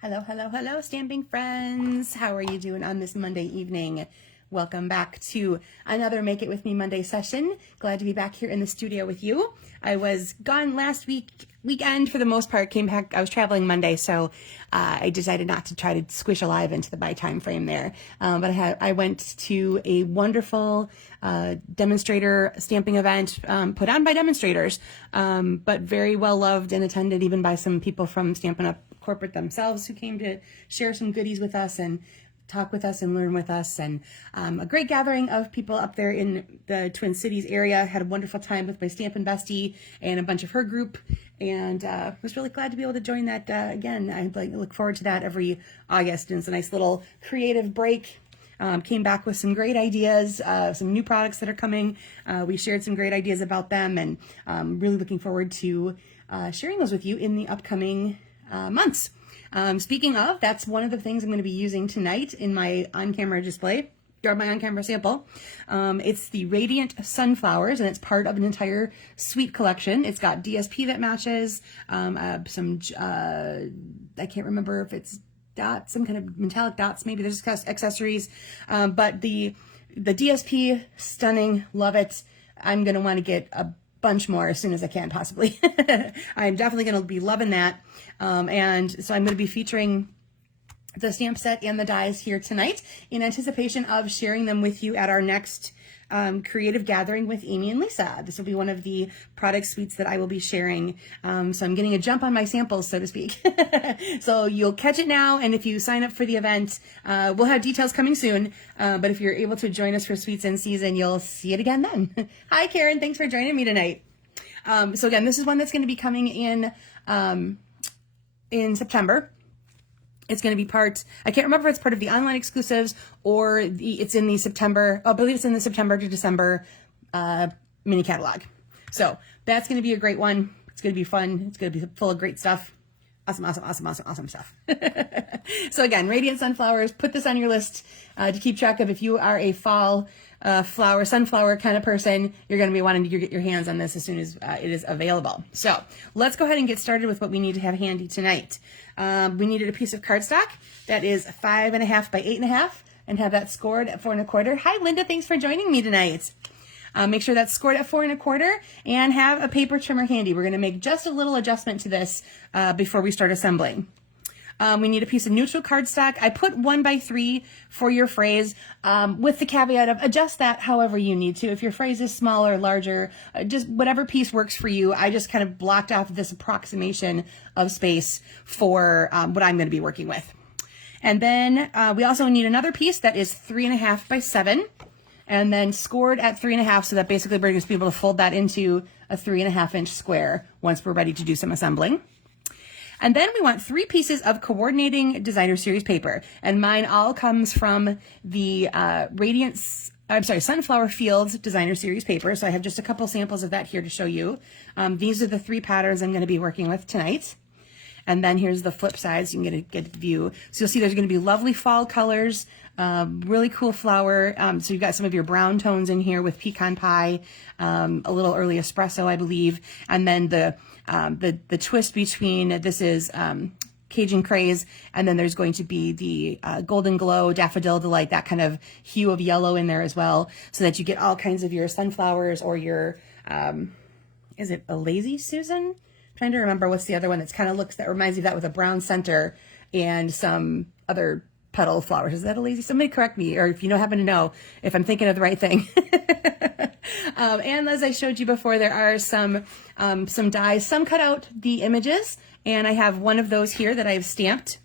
Hello, hello, hello, stamping friends. How are you doing on this Monday evening? Welcome back to another Make It With Me Monday session. Glad to be back here in the studio with you. I was gone last weekend for the most part, came back, I was traveling Monday, so I decided not to try to squish alive into the buy time frame there. But I went to a wonderful demonstrator stamping event put on by demonstrators, but very well loved and attended even by some people from Stampin' Up! Corporate themselves who came to share some goodies with us and talk with us and learn with us, and a great gathering of people up there in the Twin Cities area. Had a wonderful time with my Stampin' Bestie and a bunch of her group, and was really glad to be able to join that again. I look forward to that every August, and it's a nice little creative break. Came back with some great ideas, some new products that are coming. We shared some great ideas about them, and really looking forward to sharing those with you in the upcoming months. Speaking of, that's one of the things I'm going to be using tonight in my on-camera display, or my on-camera sample. It's the Radiant Sunflowers, and it's part of an entire suite collection. It's got DSP that matches, some, I can't remember if it's dots, some kind of metallic dots, maybe there's accessories, but the DSP, stunning, love it. I'm going to want to get a bunch more as soon as I can, possibly. I'm definitely going to be loving that. And so I'm going to be featuring the stamp set and the dies here tonight in anticipation of sharing them with you at our next creative gathering with Amy and Lisa. This will be one of the product suites that I will be sharing. So I'm getting a jump on my samples, so to speak. So you'll catch it now. And if you sign up for the event, we'll have details coming soon. But if you're able to join us for Suites in Season, you'll see it again then. Hi, Karen. Thanks for joining me tonight. So again, this is one that's going to be coming in September. It's going to be part, I can't remember if it's part of the online exclusives or it's in the September, I believe it's in the September to December mini catalog. So that's going to be a great one. It's going to be fun. It's going to be full of great stuff. Awesome, awesome, awesome, awesome, awesome stuff. So again, Radiant Sunflowers, put this on your list to keep track of. If you are a fall sunflower kind of person, you're going to be wanting to get your hands on this as soon as it is available. So let's go ahead and get started with what we need to have handy tonight. We needed a piece of cardstock that is 5.5 by 8.5 and have that scored at 4 1/4. Hi, Linda. Thanks for joining me tonight. Make sure that's scored at 4 1/4 and have a paper trimmer handy. We're going to make just a little adjustment to this before we start assembling. We need a piece of neutral cardstock. I put 1 by 3 for your phrase, with the caveat of adjust that however you need to. If your phrase is smaller, larger, just whatever piece works for you. I just kind of blocked off this approximation of space for what I'm going to be working with. And then we also need another piece that is 3.5 by 7. And then scored at 3.5, so that basically we're going to be able to fold that into a 3.5 inch square once we're ready to do some assembling. And then we want 3 pieces of coordinating designer series paper. And mine all comes from the Sunflower Fields designer series paper. So I have just a couple samples of that here to show you. These are the 3 patterns I'm going to be working with tonight. And then here's the flip side, so you can get a view. So you'll see there's going to be lovely fall colors, really cool flower. So you've got some of your brown tones in here with pecan pie, a little early espresso, I believe. And then the twist between this is Cajun Craze, and then there's going to be the Golden Glow, Daffodil Delight, that kind of hue of yellow in there as well, so that you get all kinds of your sunflowers or your, is it a Lazy Susan? Trying to remember what's the other one that's kind of that reminds me of that with a brown center and some other petal flowers. Is that a lazy? Somebody correct me, or if you happen to know if I'm thinking of the right thing. And as I showed you before, there are some dies. Some cut out the images, and I have one of those here that I've stamped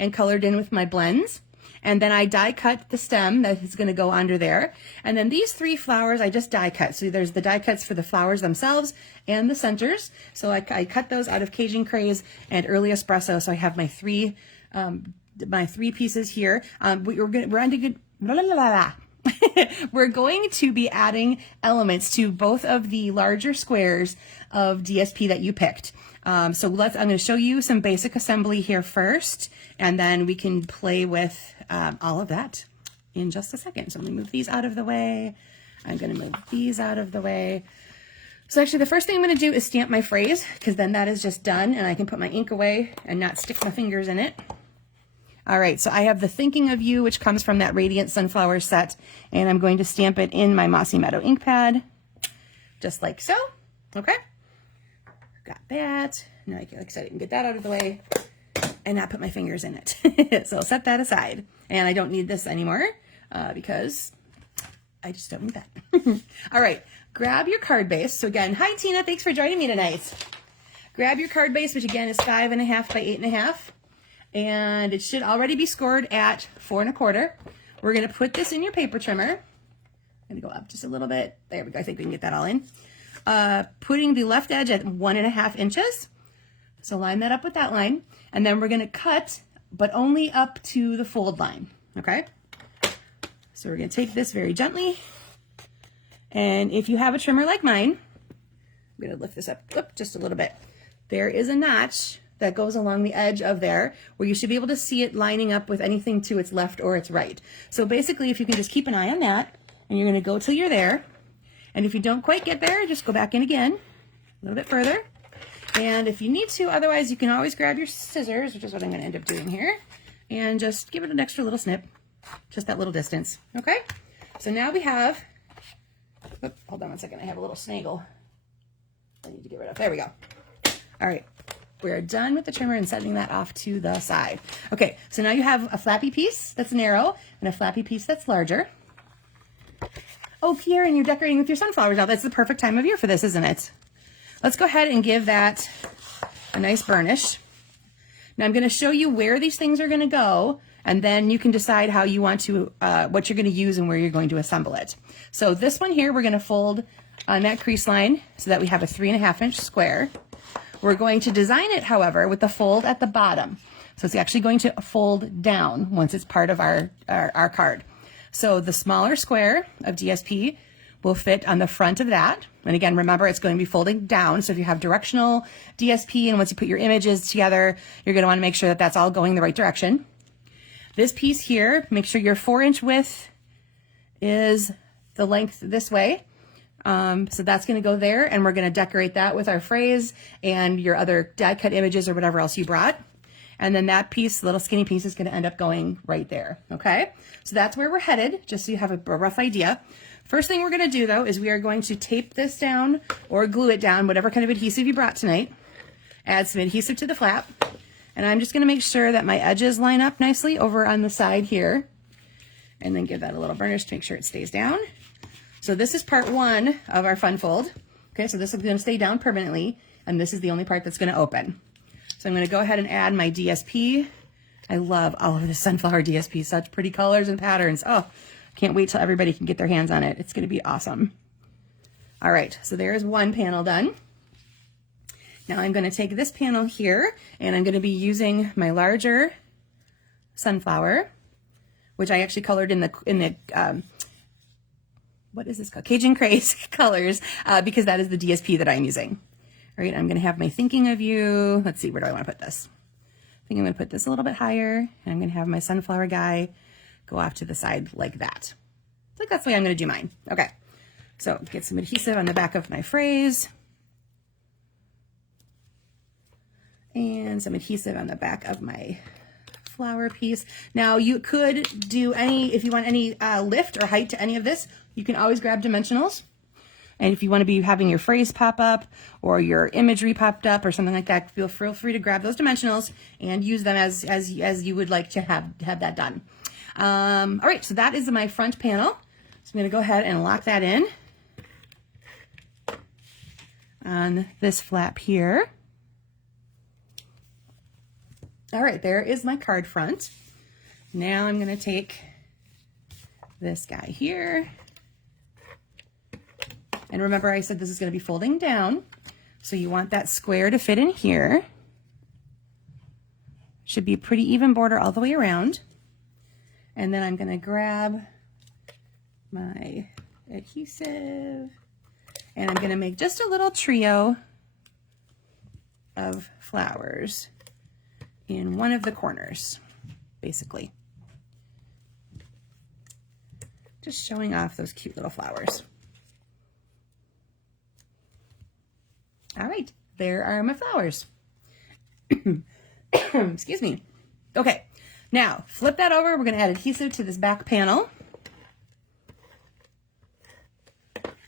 and colored in with my blends. And then I die cut the stem that is going to go under there. And then these 3 flowers I just die cut. So there's the die cuts for the flowers themselves and the centers. So I cut those out of Cajun Craze and Early Espresso. So I have my 3 pieces here. We're going to be adding elements to both of the larger squares of DSP that you picked. So I'm going to show you some basic assembly here first, and then we can play with all of that in just a second. So let me move these out of the way. I'm going to move these out of the way. So actually the first thing I'm going to do is stamp my phrase, because then that is just done and I can put my ink away and not stick my fingers in it. All right, so I have the Thinking of You, which comes from that Radiant Sunflower set, and I'm going to stamp it in my Mossy Meadow ink pad, just like so. Okay, got that. Now, like I said, I can get that out of the way and not put my fingers in it. So I'll set that aside, and I don't need this anymore because I just don't need that. All right, grab your card base. So again, hi Tina, thanks for joining me tonight. Grab your card base, which again is 5.5 by 8.5. And it should already be scored at 4 1/4. We're going to put this in your paper trimmer. I'm going to go up just a little bit. There we go. I think we can get that all in. Putting the left edge at 1.5 inches. So line that up with that line. And then we're going to cut, but only up to the fold line. Okay? So we're going to take this very gently. And if you have a trimmer like mine, I'm going to lift this up just a little bit. There is a notch that goes along the edge of there where you should be able to see it lining up with anything to its left or its right. So basically, if you can just keep an eye on that, and you're going to go till you're there. And if you don't quite get there, just go back in again a little bit further. And if you need to, otherwise you can always grab your scissors, which is what I'm going to end up doing here, and just give it an extra little snip, just that little distance. Okay, so now we have, hold on one second, I have a little snaggle I need to get rid of. There we go. All right, we're done with the trimmer and setting that off to the side. Okay, so now you have a flappy piece that's narrow and a flappy piece that's larger. Oh, Kieran, you're decorating with your sunflowers now. That's the perfect time of year for this, isn't it? Let's go ahead and give that a nice burnish. Now I'm going to show you where these things are going to go, and then you can decide how you want to, what you're going to use and where you're going to assemble it. So this one here, we're going to fold on that crease line so that we have a 3.5 inch square. We're going to design it, however, with the fold at the bottom. So it's actually going to fold down once it's part of our card. So the smaller square of DSP will fit on the front of that. And again, remember, it's going to be folding down. So if you have directional DSP and once you put your images together, you're going to want to make sure that that's all going the right direction. This piece here, make sure your 4-inch width is the length this way. So that's going to go there, and we're going to decorate that with our phrase and your other die cut images or whatever else you brought. And then that piece, the little skinny piece, is going to end up going right there. Okay, so that's where we're headed, just so you have a rough idea. First thing we're going to do, though, is we are going to tape this down or glue it down, whatever kind of adhesive you brought tonight. Add some adhesive to the flap. And I'm just going to make sure that my edges line up nicely over on the side here. And then give that a little burnish to make sure it stays down. So this is part 1 of our fun fold. Okay, so this is going to stay down permanently, and this is the only part that's going to open. So I'm going to go ahead and add my DSP. I love all of the sunflower DSP, such pretty colors and patterns. Oh, can't wait till everybody can get their hands on it. It's going to be awesome. All right, so there's one panel done. Now I'm going to take this panel here, and I'm going to be using my larger sunflower, which I actually colored in the what is this called? Cajun Craze colors, because that is the DSP that I'm using. All right, I'm going to have my Thinking of You. Let's see, where do I want to put this? I think I'm going to put this a little bit higher, and I'm going to have my sunflower guy go off to the side like that. I think that's the way I'm going to do mine. Okay, so get some adhesive on the back of my phrase. And some adhesive on the back of my flower piece. Now you could do any, if you want any lift or height to any of this, you can always grab dimensionals. And if you want to be having your phrase pop up or your imagery popped up or something like that, feel free to grab those dimensionals and use them as you would like to have that done. All right, so that is my front panel. So I'm going to go ahead and lock that in on this flap here. All right, there is my card front. Now I'm going to take this guy here. And remember, I said this is going to be folding down. So you want that square to fit in here. Should be a pretty even border all the way around. And then I'm going to grab my adhesive. And I'm going to make just a little trio of flowers in one of the corners, basically. Just showing off those cute little flowers. All right, there are my flowers. Excuse me. Okay, Now, flip that over. We're going to add adhesive to this back panel.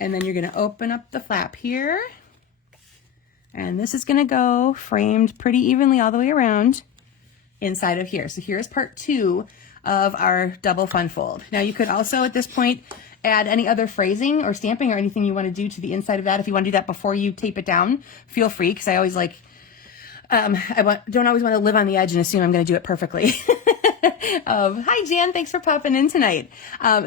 And then you're going to open up the flap here. And this is going to go framed pretty evenly all the way around inside of here. So here's part 2 of our double fun fold. Now you could also at this point add any other phrasing or stamping or anything you want to do to the inside of that. If you want to do that before you tape it down, feel free, because I always like, don't always want to live on the edge and assume I'm going to do it perfectly. Hi Jan, thanks for popping in tonight.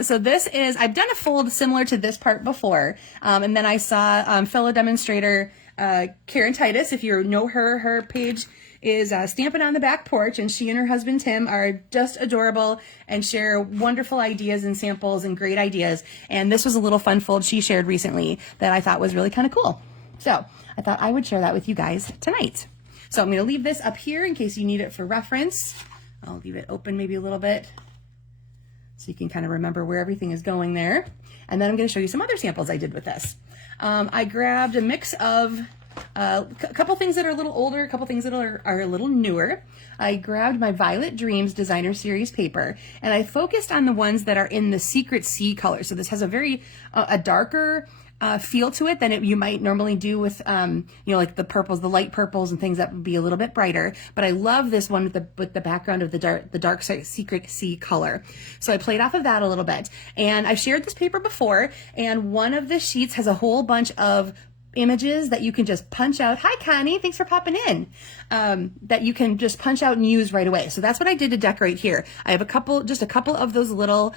So this is, I've done a fold similar to this part before, and then I saw fellow demonstrator Karen Titus, if you know her, her page is Stampin' on the Back Porch, and she and her husband Tim are just adorable and share wonderful ideas and samples and great ideas. And this was a little fun fold she shared recently that I thought was really kind of cool. So I thought I would share that with you guys tonight. So I'm going to leave this up here in case you need it for reference. I'll leave it open maybe a little bit so you can kind of remember where everything is going there. And then I'm going to show you some other samples I did with this. I grabbed a mix of a couple things that are a little older, a couple things that are a little newer. I grabbed my Violet Dreams Designer Series paper, and I focused on the ones that are in the Secret Sea color. So this has a very a darker feel to it than you might normally do with, you know, like the purples, the light purples and things that would be a little bit brighter. But I love this one with the background of the dark Secret Sea color. So I played off of that a little bit. And I've shared this paper before, and one of the sheets has a whole bunch of images that you can just punch out. Hi Connie, thanks for popping in. That you can just punch out and use right away. So that's what I did to decorate here. I have just a couple of those little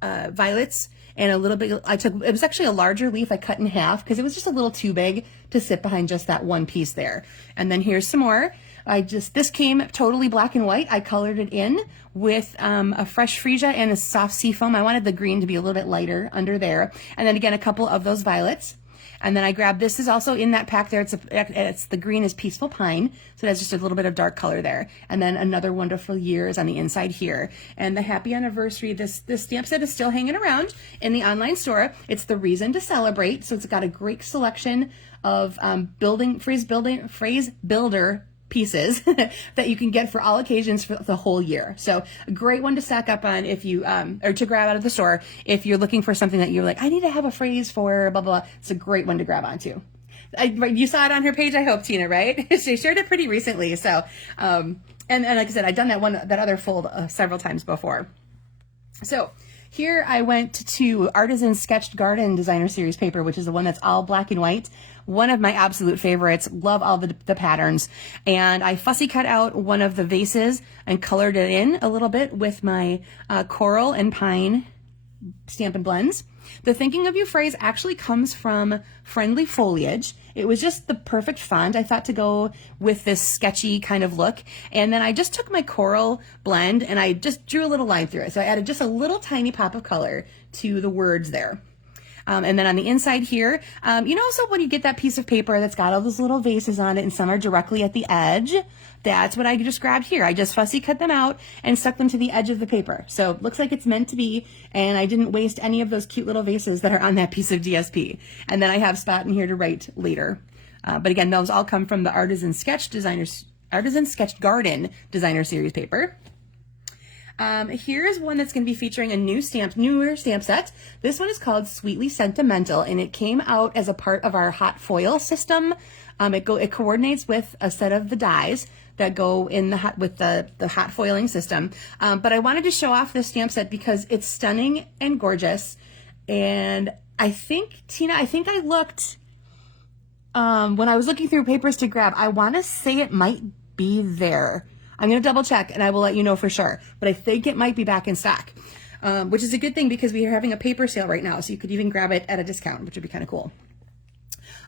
violets, and a little bit, it was actually a larger leaf I cut in half because it was just a little too big to sit behind just that one piece there. And then here's some more. This came totally black and white. I colored it in with a fresh freesia and a soft sea foam. I wanted the green to be a little bit lighter under there. And then again, a couple of those violets. And then I grabbed, this is also in that pack there. It's the green is Peaceful Pine. So that's just a little bit of dark color there. And then Another Wonderful Year is on the inside here. And the Happy Anniversary, this stamp set is still hanging around in the online store. It's the Reason to Celebrate. So it's got a great selection of phrase builder pieces that you can get for all occasions for the whole year. So a great one to stack up on if you, or to grab out of the store if you're looking for something that you're like, I need to have a phrase for blah, blah, blah. It's a great one to grab onto. You saw it on her page, I hope, Tina, right? She shared it pretty recently. So, and like I said, I've done that other fold several times before. So here I went to Artisan Sketched Garden Designer Series paper, which is the one that's all black and white. One of my absolute favorites. Love all the patterns. And I fussy cut out one of the vases and colored it in a little bit with my coral and pine Stampin' Blends. The Thinking of You phrase actually comes from Friendly Foliage. It was just the perfect font, I thought, to go with this sketchy kind of look. And then I just took my coral blend and I just drew a little line through it. So I added just a little tiny pop of color to the words there. And then on the inside here, you know, so when you get that piece of paper that's got all those little vases on it and some are directly at the edge, that's what I just grabbed here. I just fussy cut them out and stuck them to the edge of the paper. So it looks like it's meant to be, and I didn't waste any of those cute little vases that are on that piece of DSP. And then I have spot in here to write later. But again, those all come from the Artisan Sketched Garden Designer Series paper. Here's one that's going to be featuring a newer stamp set. This one is called Sweetly Sentimental, and it came out as a part of our hot foil system. It coordinates with a set of the dies that go in the hot foiling system. But I wanted to show off this stamp set because it's stunning and gorgeous. And I think, Tina, I looked, when I was looking through papers to grab, I want to say it might be there. I'm going to double check and I will let you know for sure, but I think it might be back in stock, which is a good thing because we are having a paper sale right now. So you could even grab it at a discount, which would be kind of cool.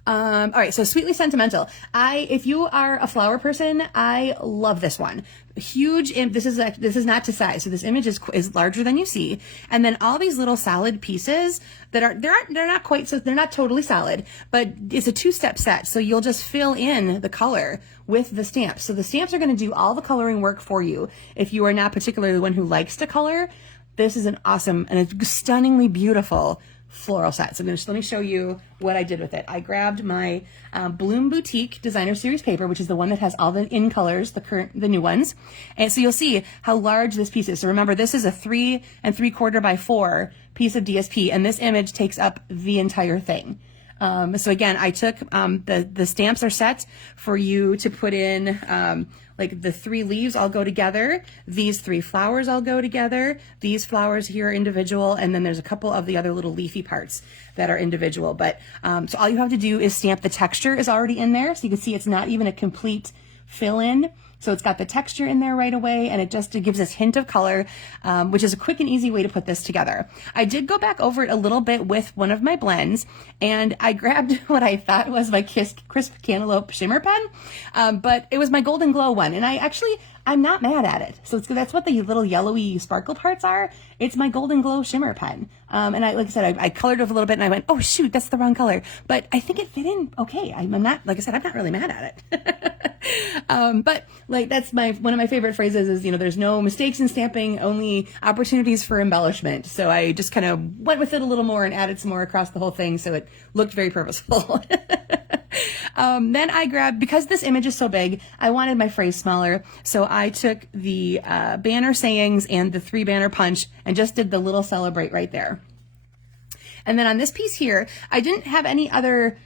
All right. So Sweetly Sentimental. If you are a flower person, I love this one. Huge. This is not to size. So this image is larger than you see. And then all these little solid pieces that they're not quite, so they're not totally solid, but it's a 2-step set. So you'll just fill in the color with the stamps. So the stamps are going to do all the coloring work for you. If you are not particularly the one who likes to color, this is an awesome and a stunningly beautiful floral set. So let me show you what I did with it. I grabbed my Bloom Boutique Designer Series paper, which is the one that has all the in colors, the new ones. And so you'll see how large this piece is. So remember, this is a 3 3/4 by 4 piece of DSP, and this image takes up the entire thing. So again, I took, the stamps are set for you to put in, like the 3 leaves all go together. These 3 flowers all go together. These flowers here are individual. And then there's a couple of the other little leafy parts that are individual. But, so all you have to do is stamp. The texture is already in there. So you can see it's not even a complete fill in. So it's got the texture in there right away, and it gives this hint of color, which is a quick and easy way to put this together. I did go back over it a little bit with one of my blends, and I grabbed what I thought was my Crisp Cantaloupe shimmer pen, but it was my Golden Glow one, and I'm not mad at it. So that's what the little yellowy sparkle parts are. It's my Golden Glow shimmer pen. And like I said, I colored it a little bit and I went, oh shoot, that's the wrong color. But I think it fit in okay. I'm not really mad at it. But like, that's one of my favorite phrases is, there's no mistakes in stamping, only opportunities for embellishment. So I just kind of went with it a little more and added some more across the whole thing. So it looked very purposeful. Then I grabbed, because this image is so big, I wanted my phrase smaller. So I took the banner sayings and the 3 banner punch and just did the little celebrate right there. And then on this piece here, I didn't have any other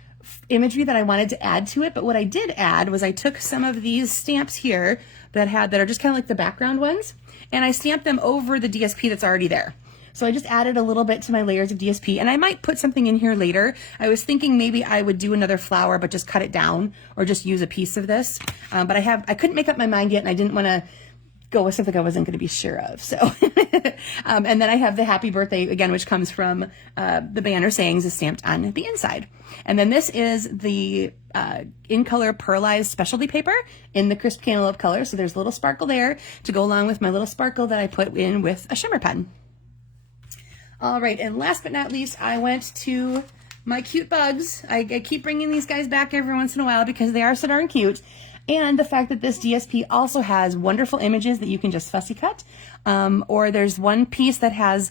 imagery that I wanted to add to it, but what I did add was I took some of these stamps here that are just kind of like the background ones, and I stamped them over the DSP that's already there. So I just added a little bit to my layers of DSP, and I might put something in here later. I was thinking maybe I would do another flower, but just cut it down or just use a piece of this. But I couldn't make up my mind yet, and I didn't want to go with something I wasn't going to be sure of. So, and then I have the happy birthday again, which comes from the banner sayings is stamped on the inside. And then this is the in color pearlized specialty paper in the Crisp Cantaloupe color. So there's a little sparkle there to go along with my little sparkle that I put in with a shimmer pen. All right, and last but not least, I went to my cute bugs. I keep bringing these guys back every once in a while because they are so darn cute. And the fact that this DSP also has wonderful images that you can just fussy cut. Or there's one piece that has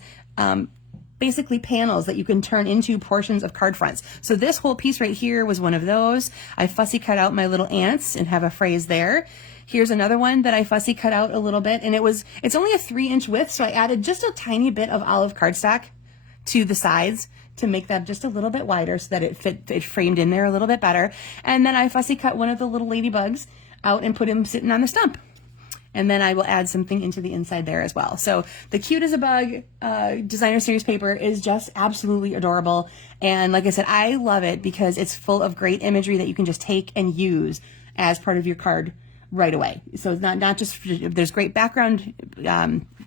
basically panels that you can turn into portions of card fronts. So this whole piece right here was one of those. I fussy cut out my little ants and have a phrase there. Here's another one that I fussy cut out a little bit, and it's only a 3-inch width, so I added just a tiny bit of olive cardstock to the sides to make that just a little bit wider so that it framed in there a little bit better. And then I fussy cut one of the little ladybugs out and put him sitting on the stump. And then I will add something into the inside there as well. So the Cute as a Bug Designer Series paper is just absolutely adorable. And like I said, I love it because it's full of great imagery that you can just take and use as part of your card right away. So it's not just, there's great background,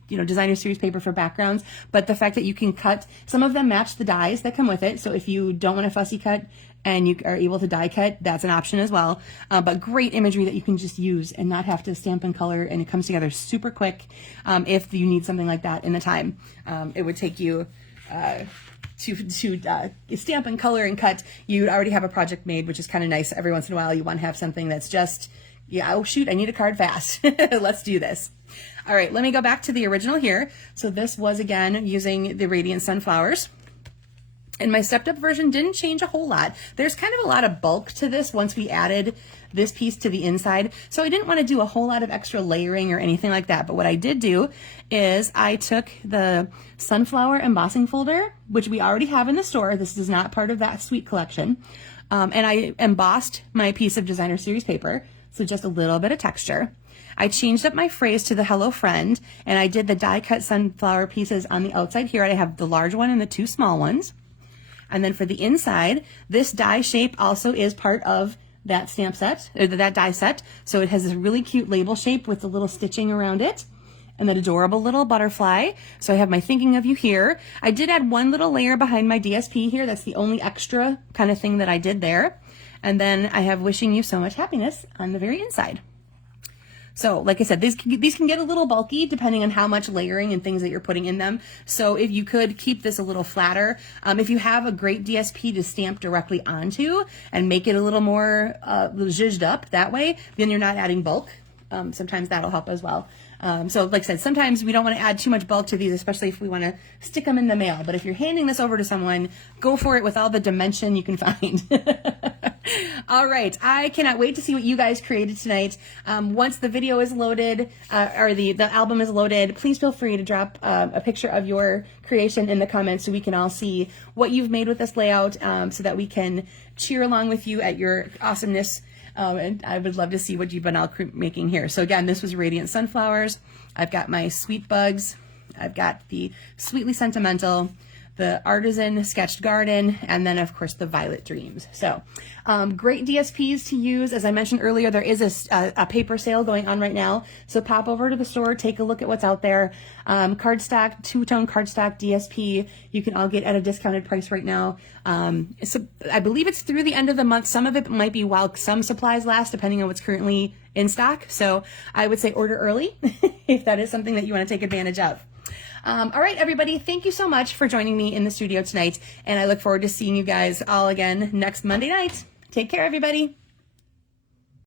Designer Series paper for backgrounds, but the fact that you can cut, some of them match the dies that come with it. So if you don't want to fussy cut and you are able to die cut, that's an option as well. But great imagery that you can just use and not have to stamp and color, and it comes together super quick. If you need something like that in the time, it would take you to stamp and color and cut. You'd already have a project made, which is kind of nice. Every once in a while, you want to have something that's just, oh shoot, I need a card fast. Let's do this. All right, let me go back to the original here. So this was, again, using the Radiant Sunflowers. And my stepped up version didn't change a whole lot. There's kind of a lot of bulk to this once we added this piece to the inside. So I didn't want to do a whole lot of extra layering or anything like that. But what I did do is I took the Sunflower embossing folder, which we already have in the store. This is not part of that suite collection. And I embossed my piece of Designer Series paper. So just a little bit of texture. I changed up my phrase to the Hello Friend, and I did the die cut sunflower pieces on the outside here. I have the large one and the 2 small ones. And then for the inside, this die shape also is part of that stamp set, or that die set. So it has this really cute label shape with the little stitching around it and that adorable little butterfly. So I have my Thinking of You here. I did add one little layer behind my DSP here. That's the only extra kind of thing that I did there. And then I have Wishing You So Much Happiness on the very inside. So like I said, these can get a little bulky depending on how much layering and things that you're putting in them. So if you could keep this a little flatter, if you have a great DSP to stamp directly onto and make it a little more zhuzhed up that way, then you're not adding bulk. sometimes that'll help as well. So like I said, sometimes we don't want to add too much bulk to these, especially if we want to stick them in the mail. But if you're handing this over to someone, go for it with all the dimension you can find. All right, I cannot wait to see what you guys created tonight. Once the video is loaded, or the album is loaded, please feel free to drop a picture of your creation in the comments so we can all see what you've made with this layout, so that we can cheer along with you at your awesomeness. And I would love to see what you've been all making here. So again, this was Radiant Sunflowers. I've got my Sweet Bugs. I've got the Sweetly Sentimental, the Artisan Sketched Garden, and then of course the Violet Dreams. So great DSPs to use. As I mentioned earlier, there is a paper sale going on right now. So pop over to the store, take a look at what's out there. Cardstock, two-tone cardstock DSP, you can all get at a discounted price right now. So I believe it's through the end of the month. Some of it might be while some supplies last, depending on what's currently in stock. So I would say order early if that is something that you want to take advantage of. All right, everybody, thank you so much for joining me in the studio tonight, and I look forward to seeing you guys all again next Monday night. Take care, everybody.